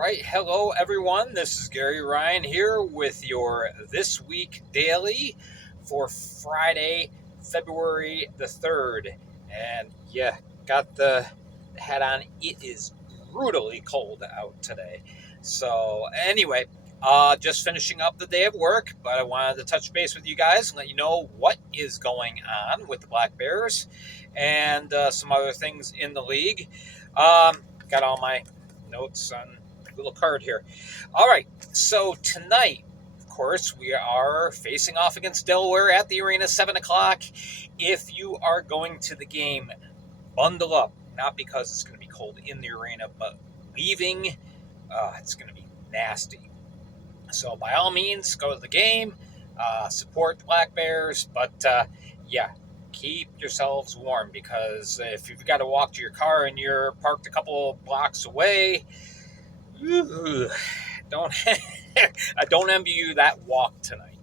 right. Hello, everyone. This is Gary Ryan here with your This Week Daily for Friday, February the 3rd. And yeah, got the hat on. It is brutally cold out today. So, anyway, just finishing up the day of work, but I wanted to touch base with you guys and let you know what is going on with the Black Bears and some other things in the league. Got all my notes on a little card here. All right, so tonight, of course, we are facing off against Delaware at the arena, 7 o'clock. If you are going to the game, bundle up, not because it's going to be cold in the arena, but leaving, it's going to be nasty. So by all means, go to the game, support the Black Bears, but yeah, keep yourselves warm because if you've got to walk to your car and you're parked a couple blocks away, don't I don't envy you that walk tonight.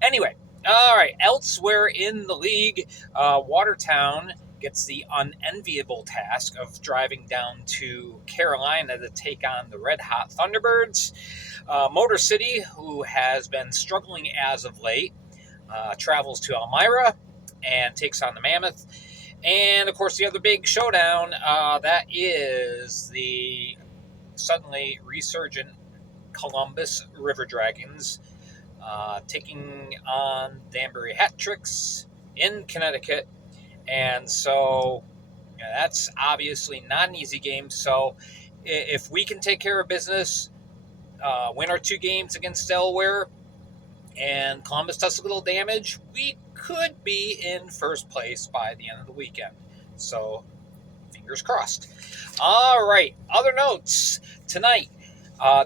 Anyway, all right. Elsewhere in the league, Watertown gets the unenviable task of driving down to Carolina to take on the Red Hot Thunderbirds. Motor City, who has been struggling as of late, travels to Elmira and takes on the Mammoth. And of course, the other big showdown that is the suddenly resurgent Columbus River Dragons, taking on Danbury Hat Tricks in Connecticut. And so that's obviously not an easy game. So if we can take care of business, win our 2 games against Delaware, and Columbus does a little damage, we could be in first place by the end of the weekend. So fingers crossed. All right, other notes. Tonight,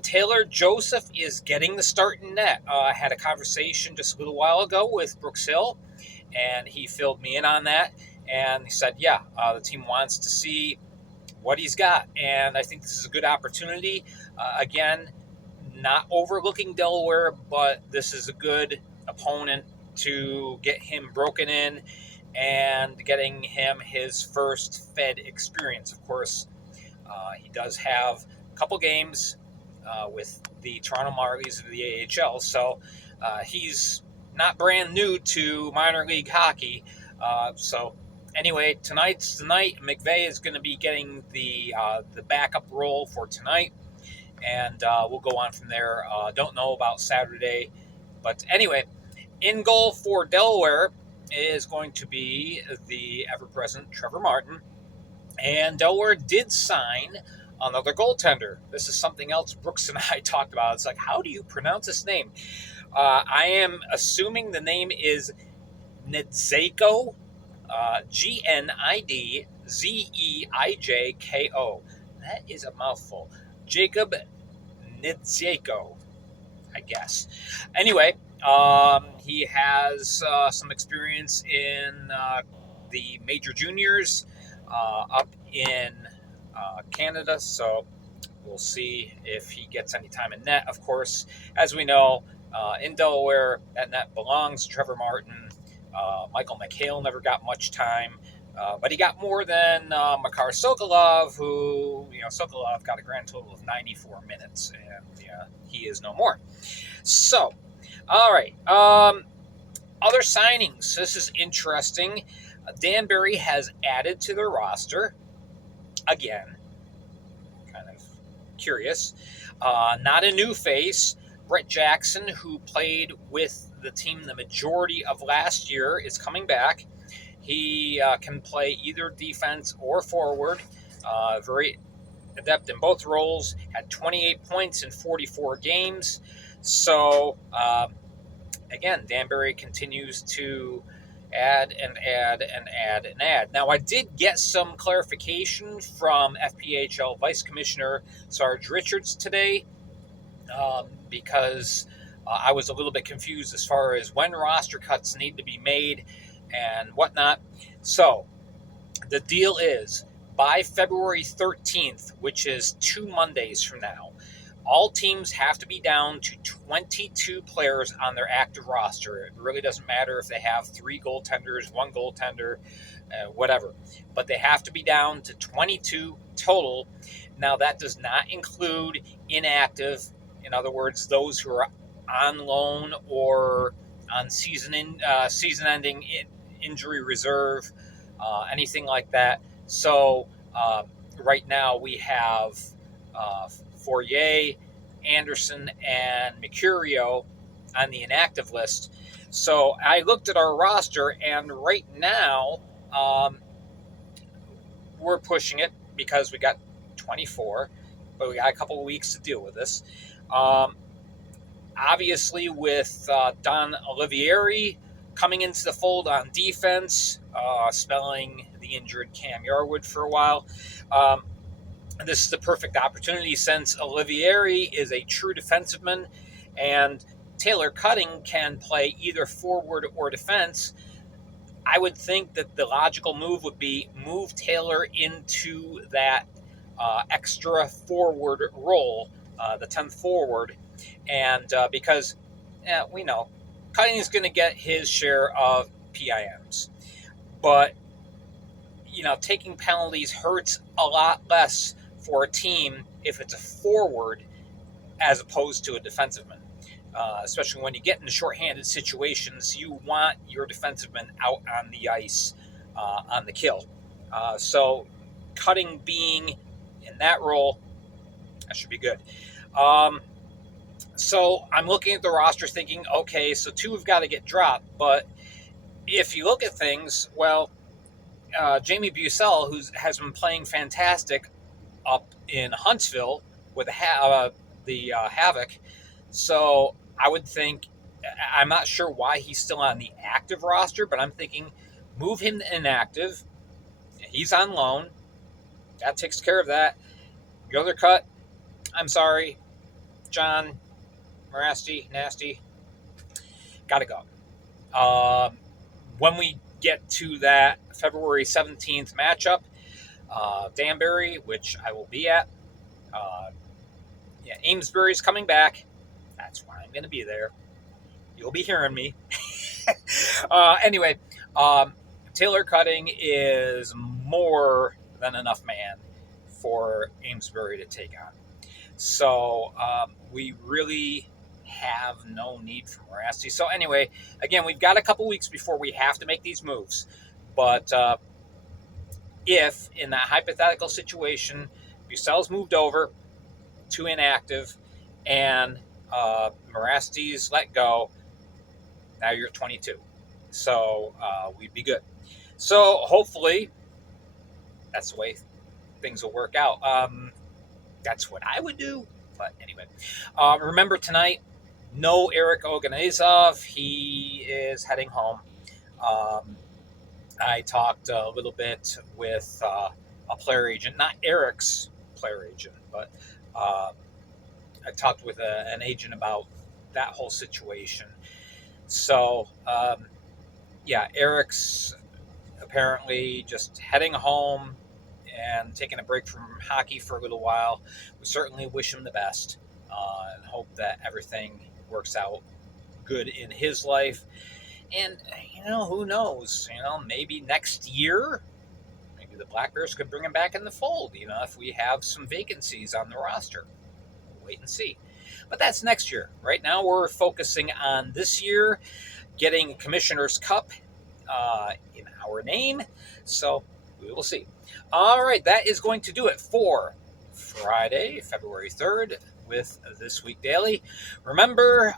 Taylor Joseph is getting the start in net. I had a conversation just a little while ago with Brooks Hill, and he filled me in on that. And he said, yeah, the team wants to see what he's got. And I think this is a good opportunity. Again, not overlooking Delaware, but this is a good opponent to get him broken in and getting him his first Fed experience. Of course, he does have a couple games with the Toronto Marlies of the AHL, so he's not brand new to minor league hockey. So anyway, tonight's the night. McVeigh is going to be getting the backup role for tonight, and we'll go on from there. Don't know about Saturday, but anyway, in goal for Delaware is going to be the ever-present Trevor Martin, and Delaware did sign another goaltender. This is something else Brooks and I talked about. It's like, how do you pronounce this name? I am assuming the name is Nidzejko, Gnidzejko. That is a mouthful. Jacob Nidzejko, I guess. Anyway, he has some experience in the major juniors up in Canada, so we'll see if he gets any time in net. Of course, as we know, in Delaware, that net belongs to Trevor Martin. Michael McHale never got much time, but he got more than Makar Sokolov, who, Sokolov got a grand total of 94 minutes, and he is no more. So, all right. Other signings. This is interesting. Danbury has added to their roster. Again, kind of curious. Not a new face. Brett Jackson, who played with the team the majority of last year, is coming back. He can play either defense or forward. Very adept in both roles. Had 28 points in 44 games. So, again, Danbury continues to add and add and add and add. Now, I did get some clarification from FPHL Vice Commissioner Sarge Richards today, because I was a little bit confused as far as when roster cuts need to be made and whatnot. So the deal is, by February 13th, which is 2 Mondays from now, all teams have to be down to 22 players on their active roster. It really doesn't matter if they have 3 goaltenders, 1 goaltender, whatever. But they have to be down to 22 total. Now, that does not include inactive, in other words, those who are on loan or on season-ending injury reserve, anything like that. So right now we have Fourier, Anderson, and Mercurio on the inactive list. So I looked at our roster, and right now we're pushing it because we got 24, but we got a couple of weeks to deal with this. Obviously, with Don Olivieri coming into the fold on defense, spelling the injured Cam Yarwood for a while, this is the perfect opportunity since Olivieri is a true defensiveman and Taylor Cutting can play either forward or defense. I would think that the logical move would be move Taylor into that extra forward role, the 10th forward, and because we know Cutting is going to get his share of PIMs, but taking penalties hurts a lot less for a team if it's a forward as opposed to a defensiveman. Especially when you get into shorthanded situations, you want your defensiveman out on the ice on the kill. So Cutting being in that role, that should be good. So I'm looking at the roster thinking, okay, so 2 have got to get dropped. But if you look at things, well, Jamie Bussell, who has been playing fantastic up in Huntsville with the Havoc, so I would think, I'm not sure why he's still on the active roster, but I'm thinking move him to inactive. He's on loan. That takes care of that. Your other cut, I'm sorry, John Morasti, Nasty, got to go. When we get to that February 17th matchup, Danbury, which I will be at, Amesbury's coming back. That's why I'm going to be there. You'll be hearing me. Anyway, Taylor Cutting is more than enough man for Amesbury to take on. So we really have no need for Morasti. So anyway, again, we've got a couple weeks before we have to make these moves. But if, in that hypothetical situation, Bussell's moved over to inactive and Morasti's let go, now you're 22. So we'd be good. So hopefully that's the way things will work out. That's what I would do. But anyway, remember tonight, no Eric Oganezov. He is heading home. I talked a little bit with a player agent, not Eric's player agent, but I talked with an agent about that whole situation. So, Eric's apparently just heading home and taking a break from hockey for a little while. We certainly wish him the best and hope that everything works out good in his life. And, who knows? Maybe next year, maybe the Black Bears could bring him back in the fold, if we have some vacancies on the roster. We'll wait and see. But that's next year. Right now, we're focusing on this year, getting Commissioner's Cup in our name. So we will see. All right, that is going to do it for Friday, February 3rd with This Week Daily. Remember,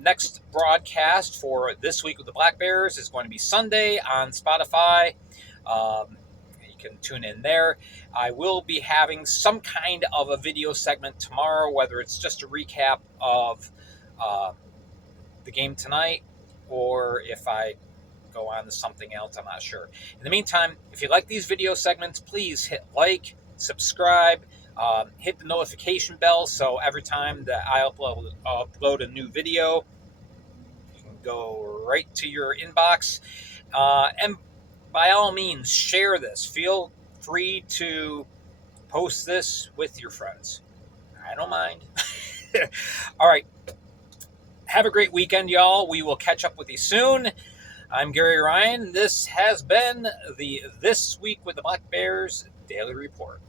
next broadcast for This Week with the Black Bears is going to be Sunday on Spotify. You can tune in there. I will be having some kind of a video segment tomorrow, whether it's just a recap of the game tonight or if I go on to something else, I'm not sure. In the meantime, if you like these video segments, please hit like, subscribe, hit the notification bell so every time that I upload a new video, you can go right to your inbox. And by all means, share this. Feel free to post this with your friends. I don't mind. All right. Have a great weekend, y'all. We will catch up with you soon. I'm Gary Ryan. This has been the This Week with the Black Bears Daily Report.